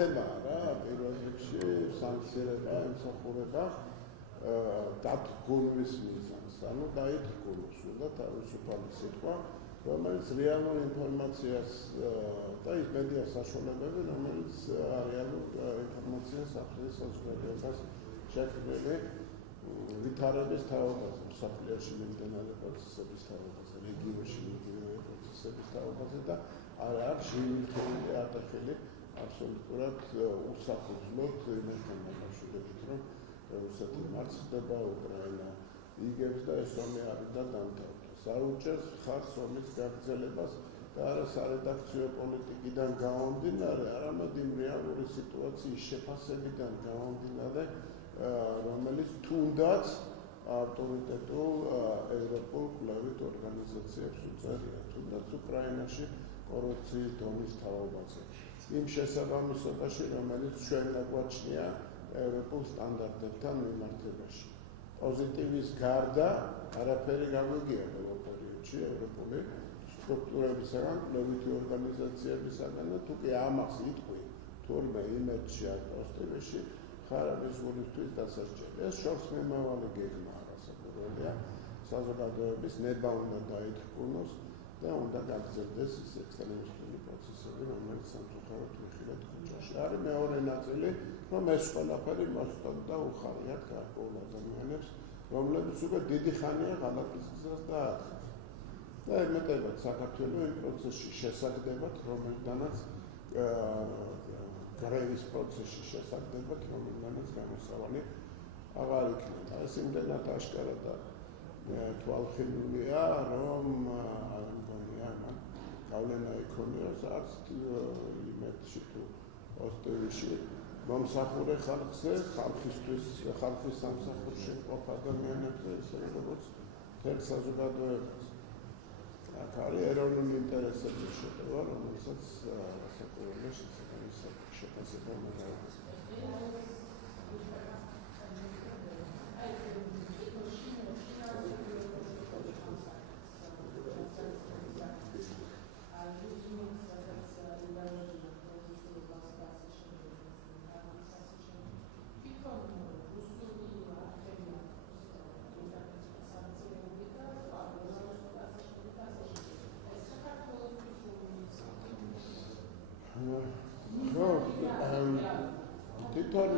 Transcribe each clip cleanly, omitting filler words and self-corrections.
თემაა რა, პირველ რიგში სანქცირება, ემსახურება დათგურვის მიზანს. ანუ დაითგუროს უნდა თავისუფალი სიტყვა, რომელიც რეალურ ინფორმაციას და ის მედია საშუალებები, რომელიც რეალურ ინფორმაციას ახდენს საზოგადოებას შექმნილი ვითარების თაობაზე, მსოფლიოში მიმდინარე პროცესების თაობაზე, რეგიონში მიმდინარე პროცესების თაობაზე და არ არის შეიმჩნეული ატაკელი აბსოლუტურად უსაფუძვლოდ იმასთან დაკავშირებით, რომ რუსეთი მარცხდება, უკრაინა იგებს და ეს ომი არის და დამთავრდა. საუჩერს ხარს ომის გაგრძელებას და არა სარედაქციო პოლიტიკიდან გამომდინარე, არამედ იმ რეალური სიტუაციის შეფასებიდან გამომდინარე, რომელიც თუნდაც ავტორიტეტულ ევროპულ კვლევით ორგანიზაციებს უწევია, თუნდაც უკრაინაში კორუფციის დონის თაობაზე. იმ შესაბამისობაში, რომელიც ჩვენ გაგვაჩნია ევროპულ სტანდარტებთან მიმართებაში. პოზიტივის გარდა არაფერი გამოიგია ბოლო პერიოდში ევროპული სტრუქტურებისგან, კვლევითი ორგანიზაციებისგან და თუ კი ამას იტყვი თურმე იმედში ან პოსტივში ხარების გულისთვის დასარჩები. ეს შორს მიმავალი გეგმაა, რასაკვირველია, საზოგადოების ნება უნდა დაითქმულოს და უნდა გაგრძელდეს ის ექსტრემისტული პროცესები, რომელიც სამწუხაროდ ვიხილეთ ქუჩაში. არის მეორე ნაწილი, რომ ეს ყველაფერი მოსწონდა უხარიათ გარკვეულ ადამიანებს, რომლებიც უკვე დიდი ხანია ღალატის გზას დაადგეს. და ემეტებათ საქართველოს იმ პროცესში შესაგდებად, რომელიდანაც გრევის პროცესში შესაგდებად, რომელიდანაც გამოსავალი აღარ იქნება. ეს იმდენად აშკარა და თვალხილულია, რომ არ მგონია მან გავლენა იქონიოს არც იმედში თუ ოსტევიში მომსახურე ხალხზე, ხალხისთვის, ხალხის სამსახურში მყოფ ადამიანებზე, ისე როგორც მთელ საზოგადოებას. აქ არის ეროვნული ინტერესების შეტევა, რომელსაც საკუთრივ შეფასება უნდა იყოს. თვითონ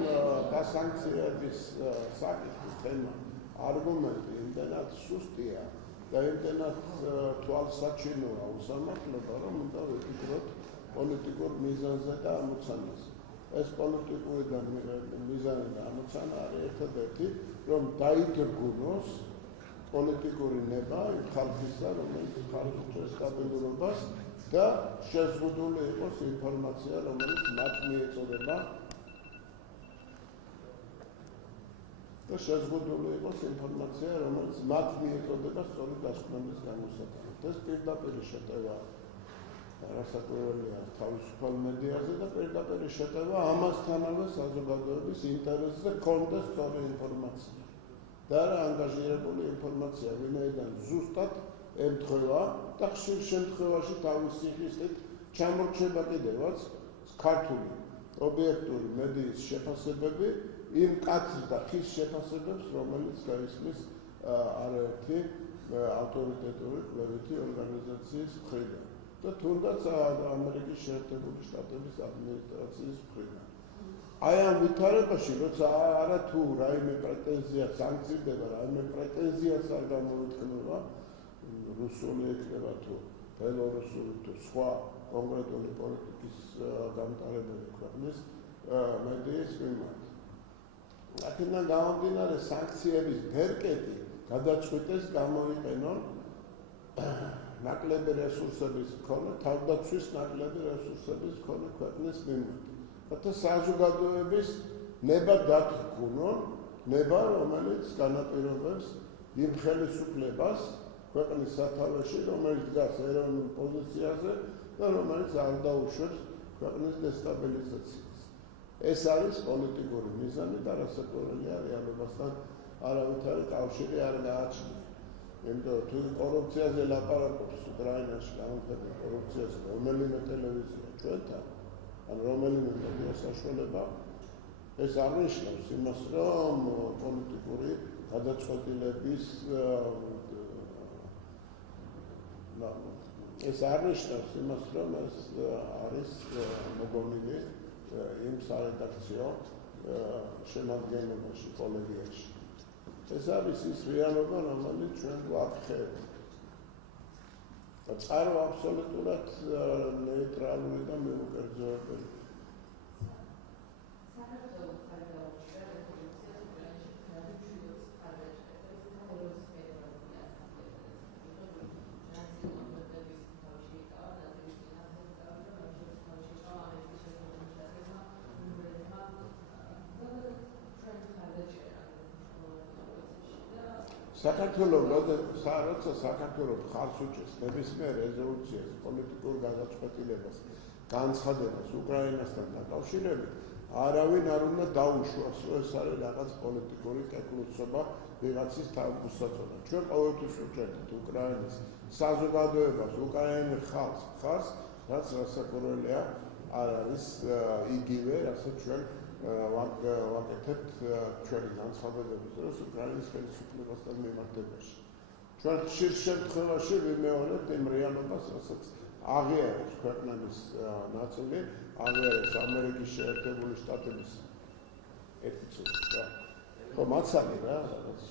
დასანქციების საკითხის თემა არგუმენტი იმდენად სუსტია და იმდენად თვალსაჩინოა უსამართლობა, რომ უნდა ვიფიქროთ პოლიტიკურ მიზანზე და ამოცანაზე. ეს პოლიტიკური მიზანი და ამოცანა არის ერთადერთი, რომ დაითრგუნოს პოლიტიკური ნება იმ ხალხისა, რომელიც ხარჯობს სტაბილურობას და შეზღუდული იყოს ინფორმაცია, რომელიც მათ მიეწოდება და შეზღუდული იყოს ინფორმაცია, რომელიც მათ მიეწოდება სწორი დასკვნების გამოსატანად. ეს პირდაპირ შეტევა რასაკვირველია თავისუფალ მედიაზე და პირდაპირ შეტევა ამასთანავე საზოგადოების ინტერესზე გქონდეს სწორი ინფორმაცია. და არა ანგაჟირებული ინფორმაცია, ვინაიდან ზუსტად ემთხვევა და ხშირ შემთხვევაში თავისი ხისტით ჩამორჩება კიდევაც ქართული ობიექტური მედიის შეფასებები იმ კაცის და ხის შეფასებებს, რომელიც გაისმის არაერთი ავტორიტეტური კვლევითი ორგანიზაციის მხრიდან და თუნდაც ამერიკის შეერთებული შტატების ადმინისტრაციის მხრიდან. აი ამ ვითარებაში, როცა არა თუ რაიმე პრეტენზია სანქცირდება, რაიმე პრეტენზიაც არ გამოიხმება, რუსული ექნება თუ ბელორუსული თუ სხვა კონკრეტული პოლიტიკის გამტარებელი ქვეყნის მედიის მიმართ. აქედან გამომდინარე სანქციების ბერკეტი გადაწყვიტეს გამოიყენონ ნაკლები რესურსების მქონე, თავდაცვის ნაკლები რესურსების მქონე ქვეყნის მიმართ. რათა საზოგადოების ნება დათგუნონ, ნება, რომელიც განაპირობებს იმ ხელისუფლებას ქვეყნის სათავეში, რომელიც დგას ეროვნულ პოზიციაზე და რომელიც არ დაუშვებს ქვეყნის დესტაბილიზაციას. ეს არის პოლიტიკური მიზანი და რასაკვირველია რეალობასთან არავითარი კავშირი არ გააჩნია. იმიტომ თუ კორუფციაზე ლაპარაკობს უკრაინაში, გამომხატველ კორუფციაზე რომელიმე ტელევიზია ჩვენთან, ან რომელიმე მედია საშუალება ეს აღნიშნავს იმას, რომ პოლიტიკური გადაწყვეტილების ეს აღნიშნავს იმას, რომ ეს არის მოგონილი იმ სარედაქციო შემადგენლობაში კოლეგიაში. ეს არის ის რეალობა, რომელიც ჩვენ გვაქვს. და წყარო აბსოლუტურად ნეიტრალური და მიუკერძოებელი. საქართველოს როცა საქართველოს ხარს უჭერს ნებისმიერ რეზოლუციას, პოლიტიკურ გადაწყვეტილებას, განცხადებას უკრაინასთან დაკავშირებით, არავინ არ უნდა დაუშვას, რომ ეს არის რაღაც პოლიტიკური კეთილსობა ვიღაცის თავგუსაწოდა. ჩვენ ყოველთვის უჭერთ უკრაინის საზოგადოებას, უკრაინის ხალხს, რაც რასაკვირველია არ არის იგივე, რასაც ჩვენ ვაკეთებთ ჩვენი განცხადებების დროს უკრაინის ხელისუფლებასთან მიმართებაში. ჩვენ ხშირ შემთხვევაში ვიმეორებთ იმ რეალობას, რასაც აღიარებს ქვეყნების ნაწილი, აღიარებს ამერიკის შეერთებული შტატების ეტიცოდი რა. ხო, მაცალე რა რაღაც.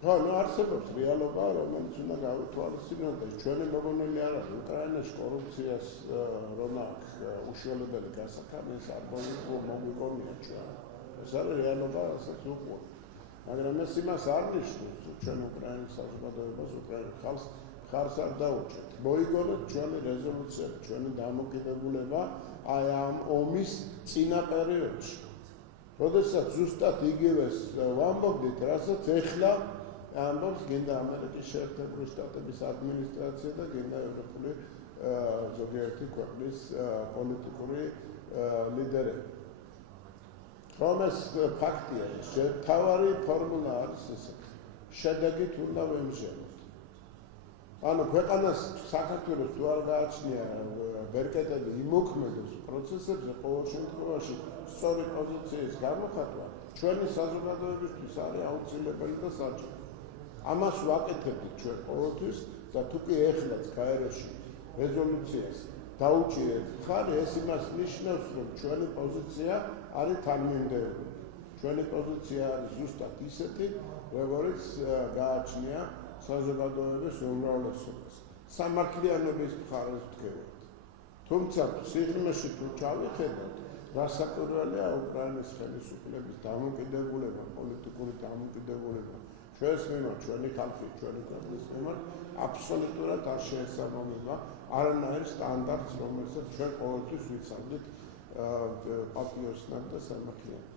ხო, არსებობს რეალობა, რომელიც უნდა გავითვალისწინოთ. ჩვენი მოგონილი არ არის უკრაინაში კორუფციას რომ აქვს უშუალებელი გასახადების არ მოგვიგონია ჩვენ. ეს არის რეალობა, რასაც უყურებთ. მაგრამ ეს იმას არ ნიშნავს, რომ ჩვენ უკრაინის საზოგადოებას, უკრაინის ხალხს ხარს არ დაუჭერთ. მოიგონოთ ჩვენი რეზოლუციები, ჩვენი დამოკიდებულება აი ამ ომის წინა პერიოდში. როდესაც ზუსტად იგივეს ვამბობდით, რასაც ეხლა ამბობს გინდა ამერიკის შეერთებული შტატების ადმინისტრაცია და გინდა ევროპული ზოგიერთი ქვეყნის პოლიტიკური ლიდერები. რომ ეს ფაქტია, თავარი ფორმულა არის ესეთი. შედეგით უნდა ვემსჯელოთ. ანუ ქვეყანას საქართველოს თუ არ გააჩნია ბერკეტები იმოქმედებს პროცესებზე, ყოველ შემთხვევაში სწორი პოზიციის გამოხატვა ჩვენი საზოგადოებისთვის არის აუცილებელი და საჭირო. ამას ვაკეთებთ ჩვენ ყოველთვის და თუ კი ეხლაც გაეროში რეზოლუციას დაუჭირეთ ხარი, ეს იმას ნიშნავს, რომ ჩვენი პოზიცია არის თანმიმდევრული. ჩვენი პოზიცია არის ზუსტად ისეთი, როგორც გააჩნია საზოგადოების უმრავლესობას. სამართლიანობის მხარეს ვდგევართ. თუმცა სიღრმეში თუ ჩავიხედავთ, რასაკვირველია უკრაინის ხელისუფლების დამოკიდებულება, პოლიტიკური დამოკიდებულება ჩვენს მიმართ, ჩვენი ხალხის, ჩვენი ქვეყნის მიმართ აბსოლუტურად არ შეესაბამება არანაირ სტანდარტს, რომელსაც ჩვენ ყოველთვის ვიცავდით პატრიოტიზმად და სამართლიანად.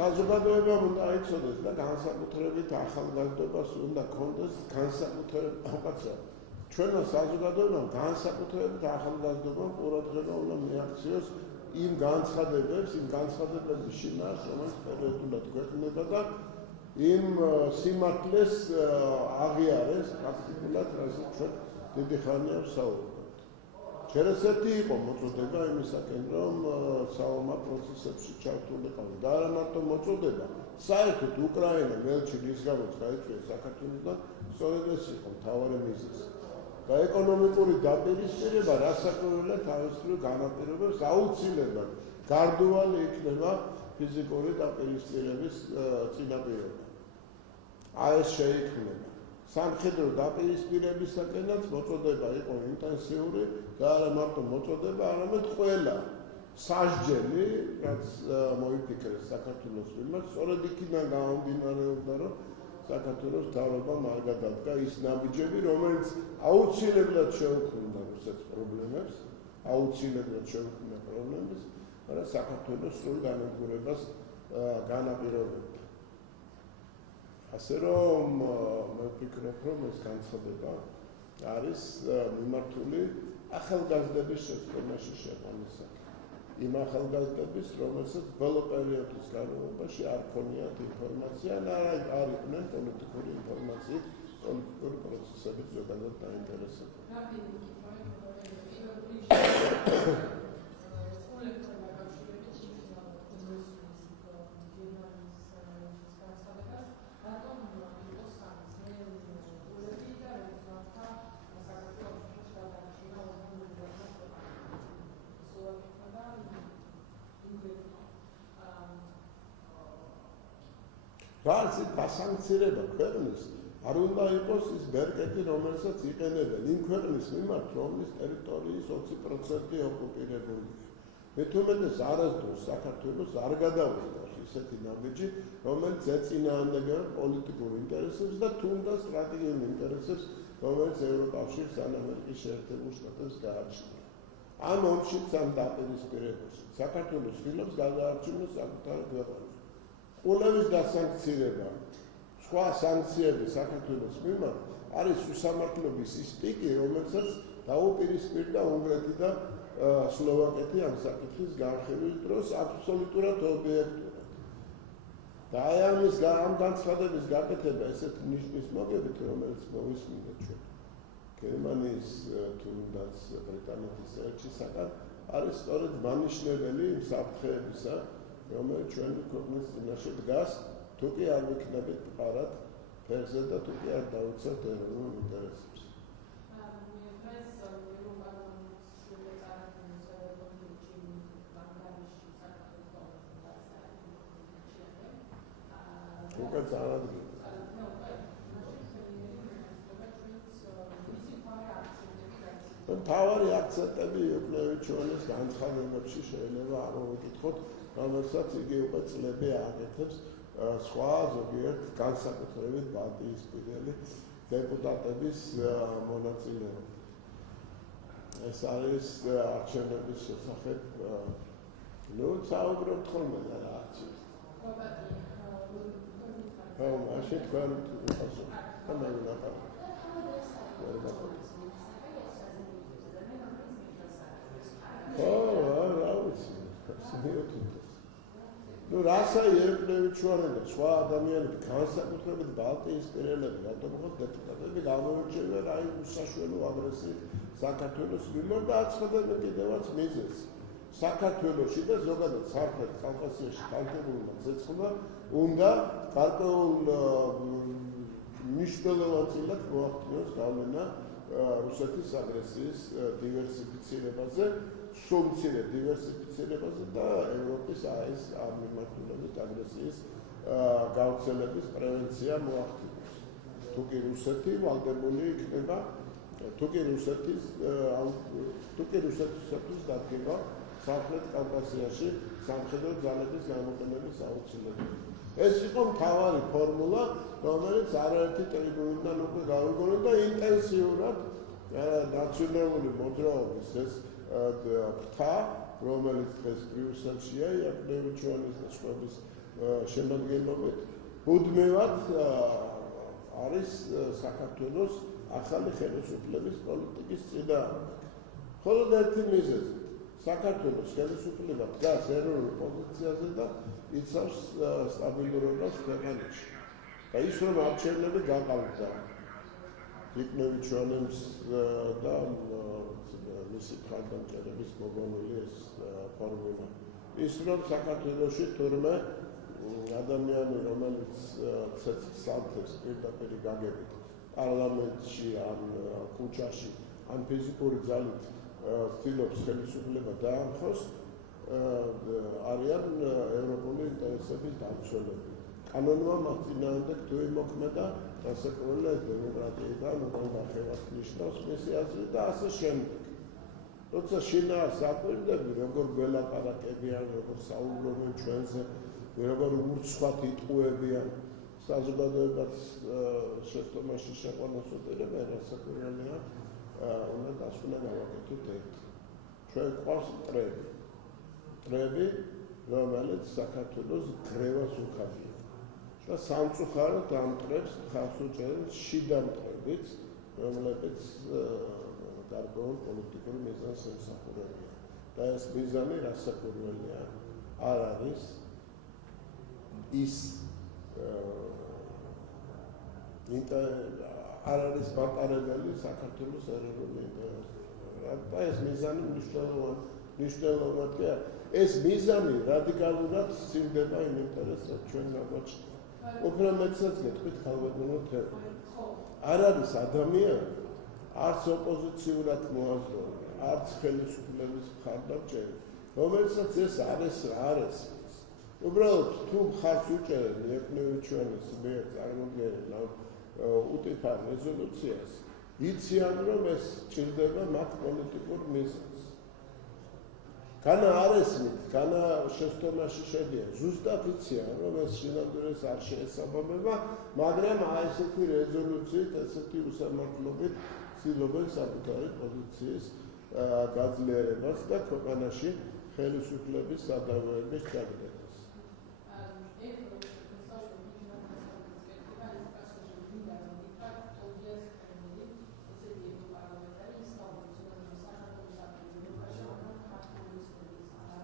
საზოგადოებამ უნდა აიცოდეს და განსაკუთრებით ახალგაზრდობას უნდა ქონდეს განსაკუთრებით ჩვენო საზოგადოებამ განსაკუთრებით ახალგაზრდობამ ყურადღება უნდა მიაქციოს იმ განცხადებებს, იმ განცხადებების შინაარსს, რომელიც პერიოდულად გვექნება და იმ სიმართლეს აღიარეს პრაქტიკულად, რასაც ჩვენ დიდი ხანია ვსაუბრობთ. შეიძლება იყო მოწოდება იმისაკენ, რომ საომარ პროცესებში ჩართულიყავი და არა მარტო მოწოდება, საერთოდ უკრაინა მელჩინ ისრაელს გაიწვიეს საქართველოსთან, სწორედ ეს იყო მთავარი მიზეზი. და ეკონომიკური დაპირისპირება რასაკვირველია თავისუფლ განაპირობებს აუცილებლად გარდუვალი იქნება ფიზიკური დაპირისპირების წინაპირობა. აი ეს შეიქმნება. სამხედრო დაპირისპირებისაკენაც მოწოდება იყო ინტენსიური და არა მარტო მოწოდება, არამედ ყველა სასჯელი, რაც მოიფიქრეს საქართველოს მიმართ, სწორედ იქიდან გამომდინარეობდა, რომ საქართველოს მთავრობამ არ გადადგა ის ნაბიჯები, რომელიც აუცილებლად შეუქმნა რუსეთს პრობლემებს, მაგრამ საქართველოს სრულ განადგურებას განაპირობებდა. ასე რომ მე ვფიქრობ, რომ ეს განცხადება არის მიმართული ახალგაზრდების შეცდომაში შეყვანის იმ ახალგაზრდების, რომელსაც ბოლო პერიოდის განმავლობაში არ ქონიათ ინფორმაცია, არ იყვნენ პოლიტიკური ინფორმაციით, პოლიტიკური პროცესებით ზოგადად დაინტერესებული. რაც დასანქცირება ქვეყნის არ უნდა იყოს ის ბერკეტი, რომელსაც იყენებენ იმ ქვეყნის მიმართ, რომლის ტერიტორიის 20% ოკუპირებულია. მithumetes არასდროს საქართველოს არ გადავიდა ისეთი ნაბიჯი, რომელიც ეწინააღმდეგება პოლიტიკურ ინტერესებს და თუნდაც სტრატეგიულ ინტერესებს, რომელიც ევროკავშირს ან ამერიკის შეერთებულ შტატებს გააჩნია. ამ ომშიც ამ დაპირისპირებაში საქართველოს ცდილობს გადაარჩინოს საკუთარი ქვეყანა. ყოლების დასანქცირება, სხვა სანქციები საქართველოს მიმართ არის უსამართლობის ის პიკი, რომელსაც დაუპირისპირდა უნგრეთი და სლოვაკეთი ამ საკითხის განხილვის დროს აბსოლუტურად ობიექტურად. და ამის ამ განცხადების გაკეთება ესეთი ნიშნის მოგებით, რომელიც მოვისმინეთ ჩვენ გერმანიის თუნდაც ბრიტანეთის ელჩისაგან, არის სწორედ მანიშნებელი იმ საფრთხეებისა, რომელიც ჩვენი ქვეყნის წინაშე დგას, თუ კი არ ვიქნებით მყარად ფერზე და თუ კი არ დავუცავთ ეროვნულ ინტერესებს. უკვე წარადგინე. მთავარი აქცენტები იუკნევიჩოვის განცხადებებში შეიძლება არ მოვიკითხოთ, რომელსაც იგი უკვე წლები აკეთებს სხვა ზოგიერთ განსაკუთრებით ბალტიისპირელი დეპუტატების მონაწილეობით. ეს არის არჩევნების შესახებ, საუბრობთ ხოლმე რა არჩევს. მაშინ თქვენ პასუხი. რასა იეკნევიჩოვანი და სხვა ადამიანები, განსაკუთრებით ბალტიისპირელები, რატომ ხო დეპუტატები გამოირჩევიან აი უსაშველო აგრესიით საქართველოს მიმართ და აცხადებენ კიდევაც მიზეზს. საქართველოში და ზოგადად სამხრეთ კავკასიაში განხორციელებულმა ცეცხლმა უნდა გარკვეულ მნიშვნელოვანად მოახდინოს გავლენა რუსეთის აგრესიის დივერსიფიცირებაზე, სულ მცირე დივერსიფიცირებაზე და ევროპის ეს ამ მიმართულებით აგრესიის გავრცელების პრევენცია მოახდინოს. თუ კი რუსეთი ვალდებული იქნება, თუ კი რუსეთისათვის დადგება სამხრეთ კავკასიაში სამხედრო ძალების გამოყენების აუცილებლობა. ეს იყო მთავარი ფორმულა, რომელიც არაერთი ტრიბუნიდან უკვე გავიგონე და ინტენსიურად ნაციონალური მოძრაობის ეს ფრთა, რომელიც დღეს ბრიუსელშია იაკნევიჩოვანის და სხვების შემადგენლობით, მუდმივად არის საქართველოს ახალი ხელისუფლების პოლიტიკის წინააღმდეგ. მხოლოდ ერთი მიზეზი საქართველოს ხელისუფლება დგას ეროვნულ პოზიციაზე და იცავს სტაბილურობას ქვეყანაში. და ის რომ არჩევნები გაყალიბდა იაკნევიჩოვანის და მისი მხარდამჭერების მოგონილი ეს ფორმულა. ის რომ საქართველოში თურმე ადამიანი, რომელიც ცეცხლს ალთებს პირდაპირ გაგებით პარლამენტში ან ქუჩაში ან ფიზიკური ძალით ცდილობს ხელისუფლება დაამხოს, არიან ევროპული ინტერესების დამცველები. კანონმა მათ წინააღმდეგ თუ იმოქმედა, დასაკვირველია დემოკრატიიდან უკვე ნახევარს ნიშნავს მისი აზრი და ასე შემდეგ. როცა შინაარს აკვირდები, როგორ გველაპარაკებიან, როგორ საუბრობენ ჩვენზე, როგორ ურცხვად იტყუებიან, საზოგადოებას შეცდომაში შეყვანას უტირებენ, რასაკვირველია, უნდა დასკვნა გავაკეთოთ ერთ. ჩვენ გვყავს მტრები, რომელიც საქართველოს გრევას უხადია. და სამწუხაროდ ამ მტრებს ხარს უჭერენ შიდა მტრებიც, რომლებიც გარკვეულ პოლიტიკურ მიზანს ემსახურებიან. და ეს მიზანი რასაკვირველია არ არის ის არ არის მატარებელი საქართველოს ეროვნული ინტერესი. და ეს მიზანი მნიშვნელოვნადია. ეს მიზანი რადიკალურად სცემდება იმ ინტერესებს ჩვენ გაგვაჩნია. უფრო მეტსაც გეტყვით ხალხურთ. არ არის ადამიანი, არც ოპოზიციურად მოაზროვნე, არც ხელისუფლების მხარდამჭერი, რომელსაც ეს არის. უბრალოდ თუ ხარს უჭერენ ექნევიჩვენის მიერ წარმოქმნილ უტიფარ რეზოლუციას, იციან რომ ეს ჭირდება მათ პოლიტიკურ მიზანს. განა არ ესმით, განა შეცდომაში შედიან, ზუსტად იციან რომ ეს შინაგურეს არ შეესაბამება, მაგრამ ესეთი რეზოლუციით, ესეთი უსამართლობით ცდილობენ საკუთარი პოზიციის გაძლიერებას და ქვეყანაში ხელისუფლების სადავოების ჩაგდებას.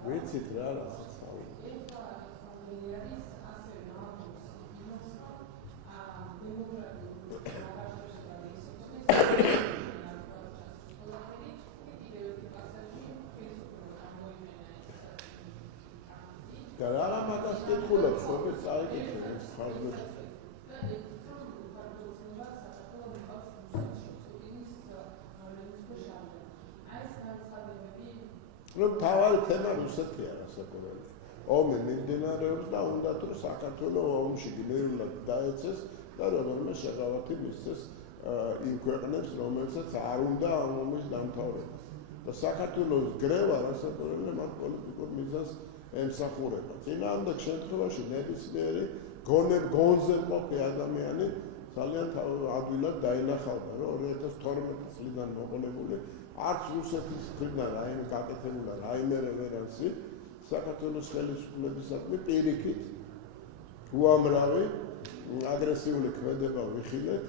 ვიცით რა არის და რა მაგას კითხულობს, როგორც წაიკითხეთ ხალხს. რომ თავარი თემა რუსეთია რასაკვირველია. ომი მიმდინარეობს და უნდა თუ საქართველოს ომში გენერულად დაეცეს და რომელიმე შეღავათი მისცეს იმ ქვეყნებს, რომელსაც არ უნდა ამ ომის დამთავრება. და საქართველოს გრევა რასაკვირველია მათ პოლიტიკურ მიზანს ემსახურება. წინააღმდეგ შემთხვევაში ნებისმიერი გონზე მყოფი ადამიანი ძალიან ადვილად დაინახავდა, რომ 2012 წლიდან მოყოლებული არც რუსეთის მხრიდან რაიმე გაკეთებულა რაიმე რევერანსი საქართველოს ხელისუფლებისადმი პირიქით უამრავი აგრესიული ქმედება ვიხილეთ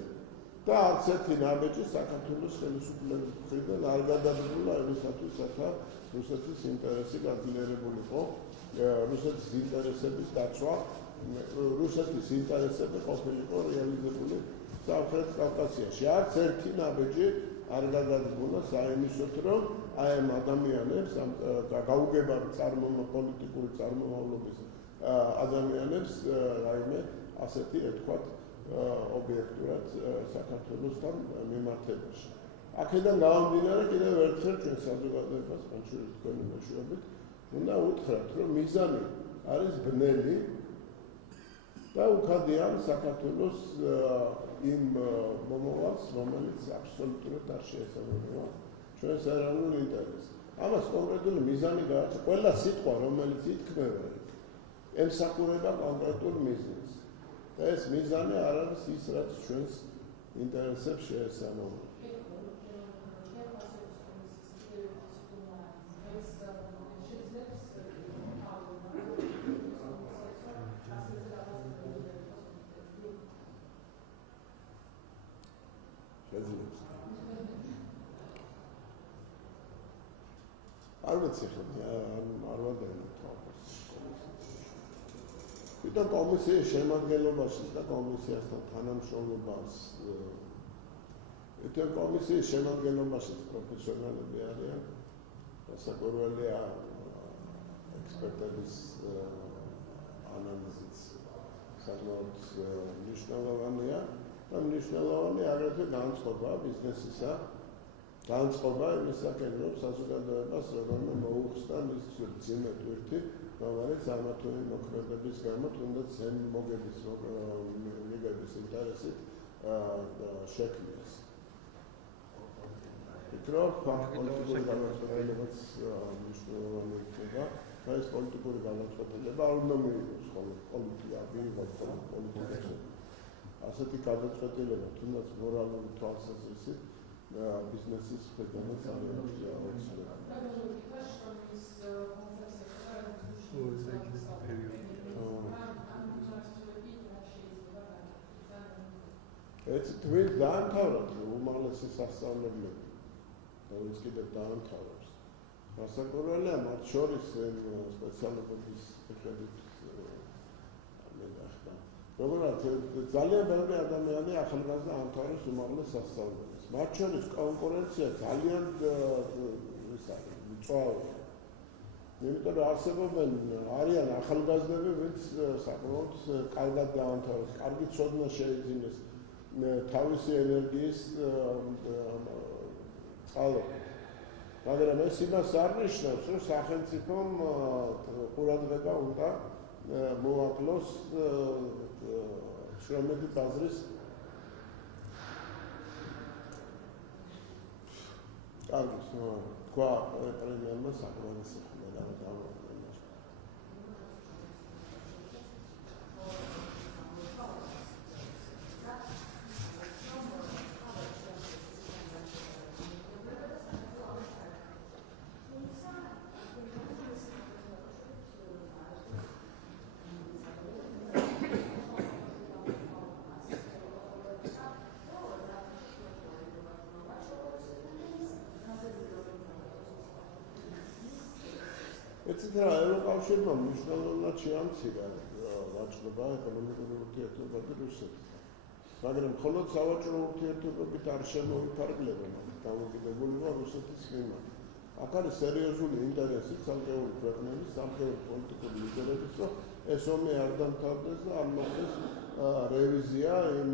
და არც ერთი ნაბეჭი საქართველოს ხელისუფლების მხრიდან არ გადადგმულა იმისათვის, რათა რუსეთის ინტერესი გაძლიერებულიყო, რუსეთის ინტერესების დაცვა, რუსეთის ინტერესები ყოფილიყო რეალიზებული სამხრეთ კავკასიაში. არც ერთი ნაბეჭი არ გადადგმულა საიმისოთ, რომ აი ამ ადამიანებს, ამ გაუგებარი პოლიტიკური წარმომავლობის ადამიანებს რაიმე ასეთი ეთქვათ ობიექტურად საქართველოსთან მიმართებაში. აქედან გამომდინარე კიდევ ერთხელ ჩვენ საზოგადოებას პანჩურის თქვენი მეშვეობით უნდა უთხრათ, რომ მიზანი არის ბნელი და უხადია საქართველოს იმ მომავალს, რომელიც აბსოლუტურად არ შეესაბამება ჩვენს ეროვნულ ინტერესს. ამას კონკრეტული მიზანი გააჩნია. ყველა სიტყვა, რომელიც ითქმება, ემსახურება კონკრეტულ მიზანს. და ეს მიზანი არ არის ის, რაც ჩვენს ინტერესებს შეესაბამება. არ ვიცი ხომ არ ვადევნებ თავს. თვითონ კომისიის შემადგენლობაში და კომისიასთან თანამშრომლობას თვითონ კომისიის შემადგენლობაში პროფესიონალები არიან. რასაკვირველია ექსპერტების ანალიზიც საკმაოდ მნიშვნელოვანია და მნიშვნელოვანი აგრეთვე განწყობა ბიზნესისა. განწყობა იმისაკენ, რომ საზოგადოებას რომელიმე მოუხსნა მის ძიმე ტვირთი, რომელიც ამა თუ იმ მოქმედების გამო თუნდაც მოგების მიგების ინტერესით შექმნეს. რომ პოლიტიკური განაცხადებაც მნიშვნელოვანი იქნება. ეს პოლიტიკური განაცხადება არ უნდა მიიღოს პოლიტიკა, მიიღოს პოლიტიკაში. ასეთი განაცხადება თუნდაც მორალური თვალსაზრისით ბიზნესის მხრიდანაც არის ეს თვითონ დაამთავრა უმაღლესი სასწავლებლები და ის კიდევ დაამთავრებს. Rasaqurale მათ შორის სპეციალობების ხელით ამედახდა. Როგორც ძალიან ბევრი ადამიანი ახალგაზრდა ამთავრებს უმაღლეს სასწავლებლებს. მათ შორის კონკურენცია ძალიან ის არის, მწვავეა. იმიტომ რომ არიან ახალგაზრდები, ვინც საკმაოდ კარგად დაამთავრეს, კარგი ცოდნა შეიძინეს თავისი ენერგიის წყალობით. მაგრამ ეს იმას არ ნიშნავს, რომ სახელმწიფომ ყურადღება უნდა მოაკლოს შრომითი ბაზრის კარგი, თქვა პრემიერმა საკუთარი ხმერა გამოყენება. ეცეტრა ევროკავშირმა მნიშვნელოვნად შეამცირა ვაჭრობა ეკონომიკური ურთიერთობები რუსეთთან. მაგრამ მხოლოდ სავაჭრო ურთიერთობებით არ შემოიფარგლება დამოკიდებულება რუსეთის მიმართ. აქ არის სერიოზული ინტერესი ცალკეული ქვეყნების სამხედრო პოლიტიკური ლიდერების, რომ ეს ომი არ დამთავრდეს და არ მოხდეს რევიზია იმ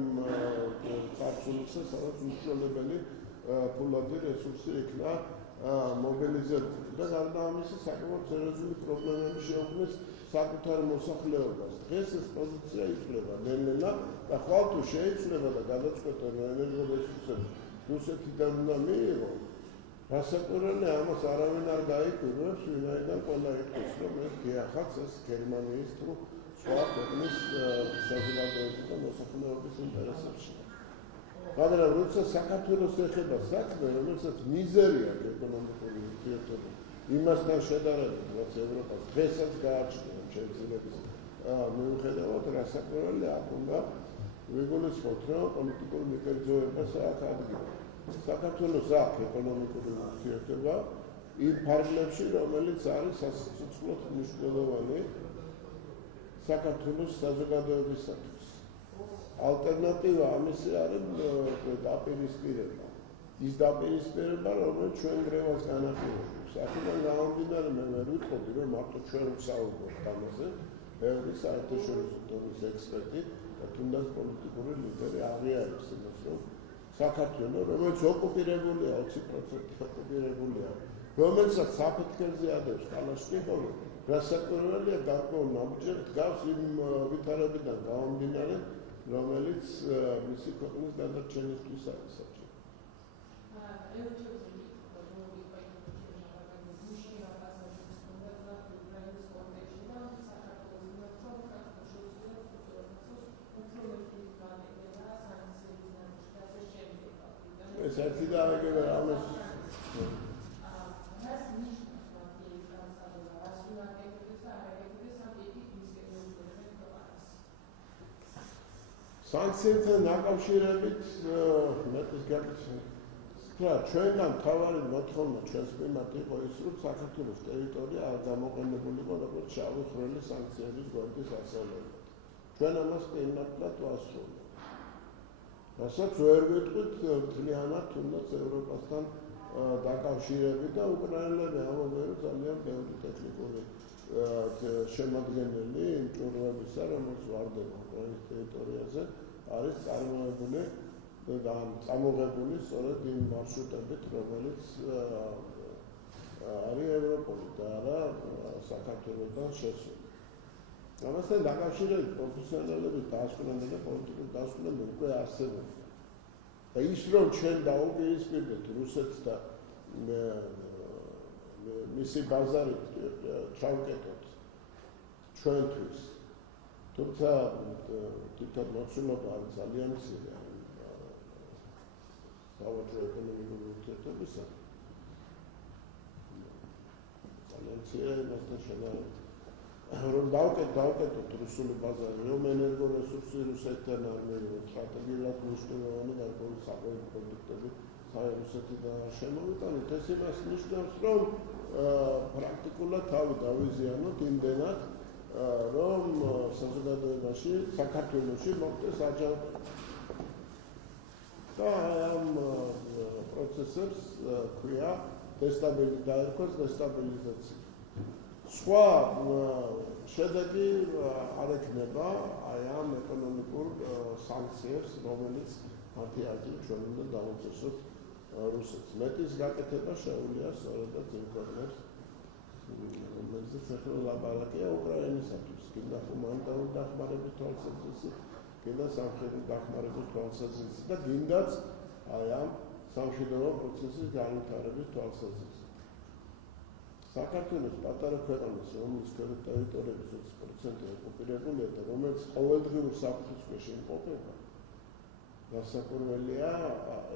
წარსულისა, სადაც უშუალებელი ფულადი რესურსი იქნა მობილიზებული და გარდა ამისა საკმაოდ სერიოზული პრობლემები შეუქმნის საკუთარ მოსახლეობას. დღეს ეს პოზიცია იცვლება ნელ-ნელა და ხვალ თუ შეიცვლება და გადაწყვეტა ენერგორესურსები რუსეთიდან უნდა მიიღო, რასაკვირველია ამას არავინ არ გაიკვირვებს, ვინაიდან ყველა იტყვის, რომ ეს გეახაც ეს გერმანიის თუ სხვა ქვეყნის საზოგადოების და მოსახლეობის ინტერესებში. მაგრამ როცა საქართველოს ეხება საქმე, რომელსაც მიზერია ეკონომიკური ურთიერთობა, იმასთან შედარებით, რაც ევროპას დღესაც გააჩნია შეძლებების მიუხედავად, რასაკვირველია აქ უნდა ვიგულისხმოთ, რომ პოლიტიკური მიკერძოებას აქ ადგილი. საქართველოს აქვს ეკონომიკური ურთიერთობა იმ ფარგლებში, რომელიც არის სასიცოცხლოდ მნიშვნელოვანი საქართველოს საზოგადოებისათვის. ალტერნატივა ამისი არის დაპირისპირება. ის დაპირისპირება, რომელიც ჩვენ გრევას განაპირობებს. აქედან გამომდინარე მე ვერ ვიტყოდი, რომ მარტო ჩვენ ვსაუბრობთ ამაზე, ბევრი საერთაშორისო დონის ექსპერტი და თუნდაც პოლიტიკური ლიდერი აღიარებს იმას, რომ საქართველო, რომელიც ოკუპირებულია, 20% ოკუპირებულია, რომელსაც საფეთქებზე ადევს კალაშნიკოვი, რასაკვირველია გარკვეულ ნაბიჯებს დგავს იმ ვითარებიდან გამომდინარე, რომელიც მისი ქვეყნის გადარჩენისთვის არის საჭირო. ეს ერთი და აგება ამას სანქციებთან დაკავშირებით მეტის გაკეთება ჩვენგან მთავარი მოთხოვნა ჩვენს მიმართ იყო ის, რომ საქართველოს ტერიტორია არ გამოყენებულიყო როგორც შავი ხვრელი სანქციების გვერდის ასრულებლად. ჩვენ ამას პირნათლად ვასრულებთ. რასაც ვერ ვიტყვით მთლიანად თუნდაც ევროპასთან დაკავშირებით და უკრაინელები ამბობენ, რომ ძალიან ბევრი ტექნიკური შემადგენელი იმ ჭურვებისა, რომელიც ვარდება უკრაინის ტერიტორიაზე, არის წარმოებული და წამოღებული სწორედ იმ მარშრუტებით, რომელიც არის ევროპული და არა საქართველოსთან შესული. ამასთან დაკავშირებით პროფესიონალების დასკვნები და პოლიტიკური დასკვნები უკვე არსებობენ. და ის რომ ჩვენ დაუპირისპირდეთ რუსეთს და მისი ბაზარით ჩავკეტოთ ჩვენთვის. თუმცა თვითონ მოცულობა არის ძალიან მცირე სავაჭრო ეკონომიკური ურთიერთობისა. ძალიან მცირე იმასთან შედარებით. რომ დავკეტოთ რუსული ბაზარი, რომ ენერგორესურსი რუსეთთან არ მივიღოთ, სტრატეგიულად მნიშვნელოვანი გარკვეული საყოველთაო პროდუქტები რუსეთიდან არ შემოვიტანოთ, ეს იმას ნიშნავს, რომ პრაქტიკულად თავი დავიზიანოთ იმდენად, რომ საზოგადოებაში, საქართველოში მოხდეს აჯანყება. და ამ პროცესებს ქვია დესტაბილიზაცია. სხვა შედეგი არ ექნება აი ამ ეკონომიკურ სანქციებს, რომელიც მათი აზრით ჩვენ უნდა დავუწესოთ რუსეთს. მეტის გაკეთება შეუძლია სწორედაც იმ ქვეყნებს, რომელზეც ახლა ლაპარაკია უკრაინისათვის. კიდევ ჰუმანიტარული დახმარების თვალსაზრისით, კიდევ სამხედრო დახმარების თვალსაზრისით და კიდაც აი ამ სამშვიდობო პროცესის განვითარების თვალსაზრისით. საქართველოს პატარა ქვეყანას, რომლის ტერიტორიების 20% ოკუპირებულია და რომელიც ყოველდღიურ საფრთხის ქვეშ იმყოფება, გასაკვირველია,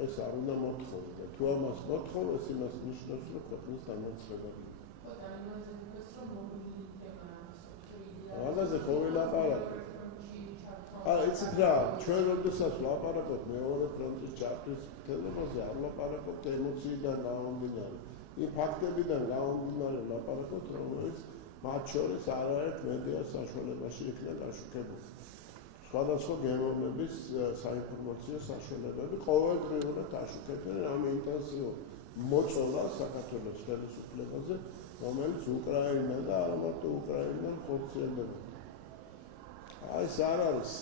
ეს არ უნდა მოთხოვდეს და თუ ამას მოთხოვდეს, იმას ნიშნავს, რომ ქვეყნის დამარცხებაა. ამაზე ხო ვილაპარაკოთ. იცით რა, ჩვენ როდესაც ვლაპარაკობთ მეორე ფრონტის ჩართვის თემაზე, არ ვლაპარაკობთ ემოციიდან გამომდინარე. იმ ფაქტებიდან გამომდინარე ვლაპარაკობთ, რომელიც მათ შორის არაერთ მედია საშუალებაში იქნა გაშუქებული. სხვადასხვა გემოვნების საინფორმაციო საშუალებები ყოველდღიურად აშუქებენ ამ ინტენსიურ მოწონას საქართველოს ხელისუფლებაზე, რომელიც უკრაინა და არა მარტო უკრაინიდან ხორციელდება. ეს არ არის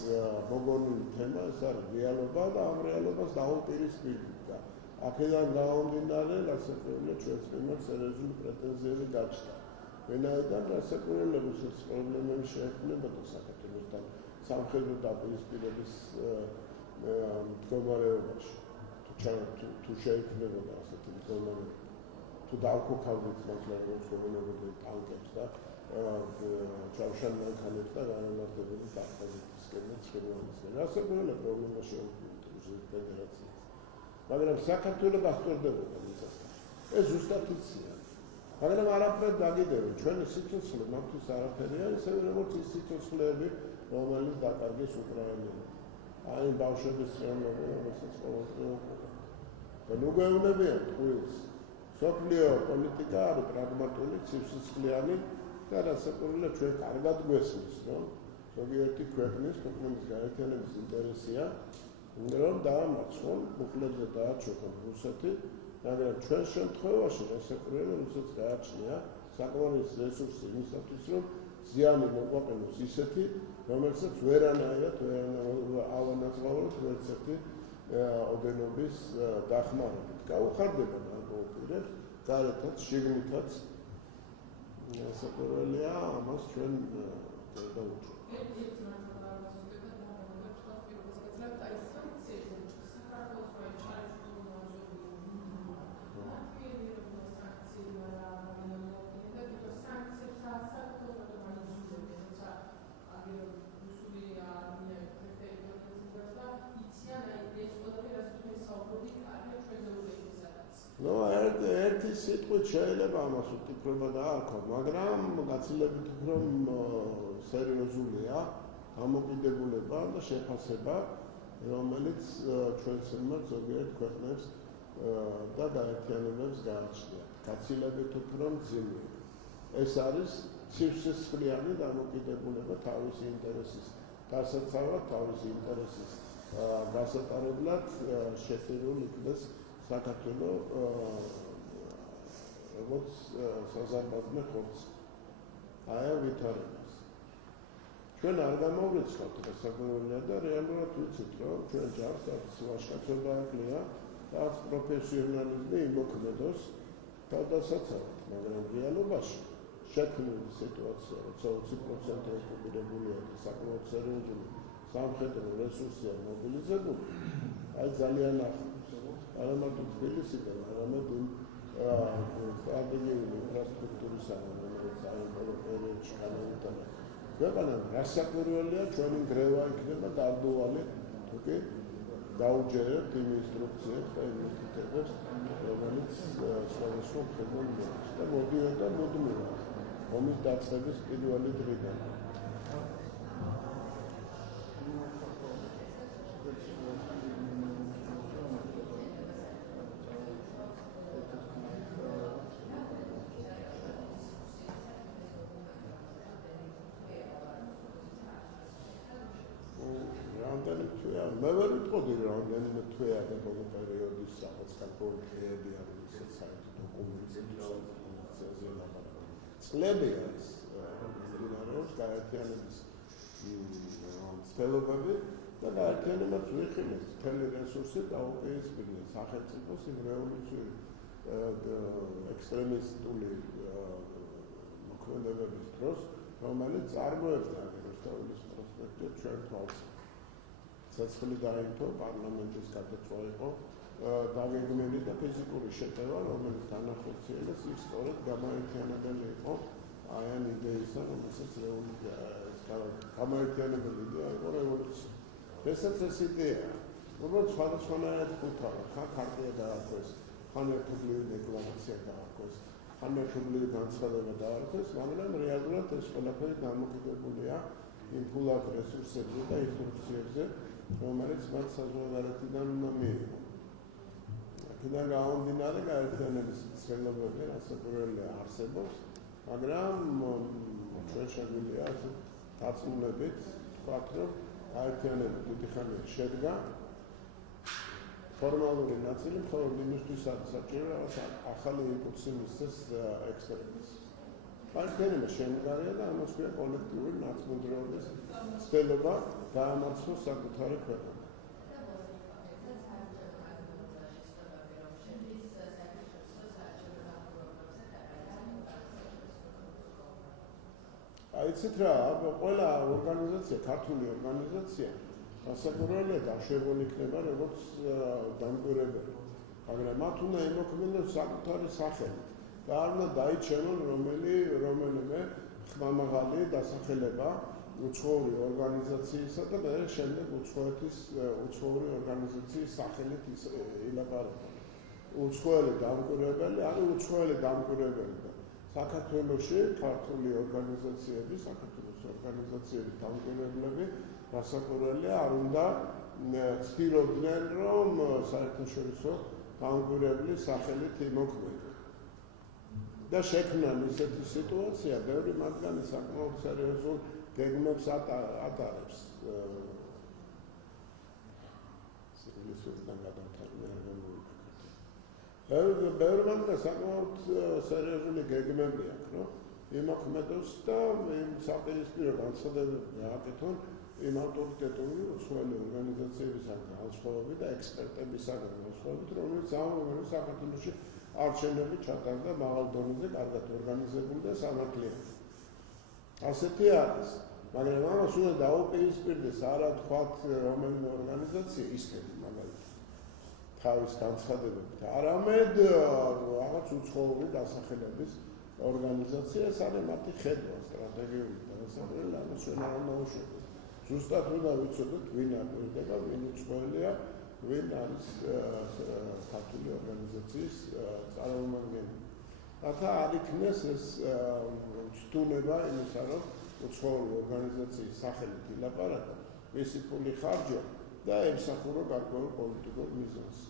მოგონილი თემა, ეს არის რეალობა და ამ რეალობას დაუპირისპირდა. აქედან გამომდინარე, გასაკვირველია ჩვენს მიმართ სერიოზული პრეტენზიები გაჩნდა. ვინაიდან გასაკვირველია რუსეთის პრობლემები შეექმნებოდა საქართველოსთან სამხედრო დაპირისპირების მდგომარეობაში. თუ შეექმნებოდა ასეთი მდგომარეობა, თუ დავქოქავდით მაგრამ მოწყობილობები ტანკებს და ჩავშალ-მანქანებს და განმარტებული დახმარებისკენ შეგვიძლია. გასაკვირველია პრობლემა შეუქმნით რუსეთის ფედერაციას. მაგრამ საქართველოს გასწორდებოდა მისასთან. ეს ზუსტად იციან. მაგრამ არაფრად დაგიდევენ, ჩვენი სიცოცხლე მათთვის არაფერია, ისევე როგორც ის სიცოცხლეები, რომელიც დაკარგეს უკრაინელებს. აი ბავშვების ხელმოკლე, რომელსაც ყოველდღიურად და ნუ გვეუბნებიან ტყუილს. სოფლიო პოლიტიკა არის პრაგმატული, ცივსისხლიანი და გასაკვირველია ჩვენ კარგად გვესმის, რომ ზოგიერთი ქვეყნის გაერთიანების ინტერესია, რომ დაამარცხონ, უხლებზე დააჩოქონ რუსეთი, მაგრამ ჩვენ შემთხვევაში გასაკვირველია რუსეთს გააჩნია საკმარის რესურსი იმისათვის, რომ ზიანი მოგვაყენოს ისეთი, რომელსაც ვერანაირად ავანაზღაუროთ ერთ-ერთი ოდენობის დახმარებით. გაუხარდება ნარგოუპირებს, გარეთაც, შიგნითაც. გასაკვირველია, ამას ჩვენ დავუჭერთ. ერთი სიტყვით შეიძლება ამას უტიფრება დაარქვა, მაგრამ გაცილებით უფრო სერიოზულია დამოკიდებულება და შეფასება, რომელიც ჩვენს მიმართ ზოგიერთ ქვეყნებს და გაერთიანებებს გააჩნია. გაცილებით უფრო მძიმე. ეს არის ცივსისხლიანი დამოკიდებულება თავისი ინტერესის დასაცავად, თავისი ინტერესის გასატარებლად შეფერულ იქნეს საქართველოს როგორც საზარმაზმე ხორცი. აი ამ ვითარებას. ჩვენ არ გამოვრიცხავთ გასაკვირველია და რეალურად ვიცით, რომ ჩვენ ჯარს აქვს ვაჟკაცობა აკლია და აქვს პროფესიონალიზმი იმოქმედოს თავდასაცავად, მაგრამ რეალობაში შექმნილი სიტუაცია, როცა 20% ოკუპირებულია და საკმაოდ სერიოზული სამხედრო რესურსია მობილიზებული, აი ძალიან ახლოს. არა მარტო თბილისიდან, არამედ იმ სტრატეგიული ინფრასტრუქტურისგან, რომელიც საიმპორტო პერიოდში განვითარდა. ქვეყანამ რასაკვირველია ჩვენი გრევა იქნება გარდუვალი, თუკი დაუჯერებთ იმ ინსტრუქციებს და ინვესტიციებს, რომელიც სხვადასხვა მხედრულ მოდის და მოდიოდა მუდმივად ომის დაწყების პირველი დღიდან. მე ვერ ვიტყოდი რამდენიმე თვეა და ბოლო პერიოდის რაღაც კალკულაციები არის საერთო დოკუმენტებზე ლაპარაკი. წლები არის მიმდინარეობს გაერთიანების ცდილობები და გაერთიანებას ვიხილეთ მთელი რესურსი დაუპირისპირდეს სახელმწიფოს იმ რევოლუციური ექსტრემისტული მოქმედებების დროს, რომელიც წარმოებდა რუსთავის პროსპექტზე ჩვენ თვალს. ცეცხლი დაითო პარლამენტის გადაწვა იყო დაგეგმილი და ფიზიკური შეტევა, რომელიც განახორციელეს ის სწორედ გამოერთიანებელი იყო აი ამ იდეისა, რომელსაც გამოერთიანებელი იდეა იყო რევოლუცია. ესაც ეს იდეა, როგორც სხვადასხვანაირად ხუთავა, ხან ქარტია დაარქვეს, ხან ერთობლივი დეკლარაცია დაარქვეს, ხან ერთობლივი განცხადება დაარქვეს, მაგრამ რეალურად ეს ყველაფერი დამოკიდებულია იმ ფულად რესურსებზე და ინსტრუქციებზე, რომელიც მათ საზღვარგარეთიდან უნდა მიიღო. აქედან გამომდინარე გაერთიანების ცდილობები რასაკვირველია არსებობს, მაგრამ ჩვენ შეგვიძლია დაწუნებით ვთქვათ, რომ გაერთიანება დიდი ხანია შედგა. ფორმალური ნაწილი მხოლოდ იმისთვისაც საჭირო რაღაც ახალი იმპულსი მისცეს ექსპერტებს. გაერთიანება შემდგარია და ამას ქვია კოლექტიური ნაცნობრეობის ცდილობა დაამარცხოს საკუთარი ქვეყანა. აიცით რა, ყველა ორგანიზაცია, ქართული ორგანიზაცია, რასაკვირველია დაშვებული იქნება როგორც დამკვირვებელი. მაგრამ მათ უნდა იმოქმედოს საკუთარი სახელი. და არ უნდა დაიჩენონ რომელიმე ხმამაღალი დასახელება უცხოური ორგანიზაციისა და მე შემდეგ უცხოური ორგანიზაციის სახელით ილაპარაკონ. უცხოელი დამკვირვებელი არის უცხოელი დამკვირვებელი. საქართველოში ქართული ორგანიზაციები, საქართველოს ორგანიზაციების დამკვირვებლები რასაკვირველია არ უნდა ცდილობდნენ, რომ საერთაშორისო დამკვირვებლის სახელით იმოქმედონ. და შექმნან ისეთი სიტუაცია, ბევრი მათგანი საკმაოდ სერიოზულ გეგმებს ატარებს. სიგნისურიდან გადავთარგმნე. ბევრი მათგანი საკმაოდ სერიოზული გეგმები აქვს, რომ იმოქმედოს და იმ საპირისპირო განცხადებები გააკეთონ იმ ავტორიტეტული უცხოელი ორგანიზაციებისაგან განსხვავებით და ექსპერტებისაგან განსხვავებით, რომელიც საქართველოში არჩევნები ჩატარდა მაღალ დონეზე, კარგად ორგანიზებული და სამართლიანი. ასეთი არის, მაგრამ ამას უნდა დაუპირისპირდეს არა თქვათ რომელიმე ორგანიზაცია ისეთი მაგალითად თავის განცხადებებით, არამედ რაღაც უცხოური დასახელების ორგანიზაცია, ეს არის მათი ხედვა სტრატეგიული და რასაკვირველია, ამას ჩვენ არ უნდა უშუქოთ. ზუსტად უნდა ვიცოდეთ, ვინ აკვირდება, ვინ უცხოელია, ვინ არის ქართული ორგანიზაციის წარმომადგენელი. რათა არ იქნეს ეს ცდუნება იმისა, რომ უცხოური ორგანიზაციის სახელით ილაპარაკო, მისი ფული ხარჯო და ემსახურო გარკვეულ პოლიტიკურ მიზანს.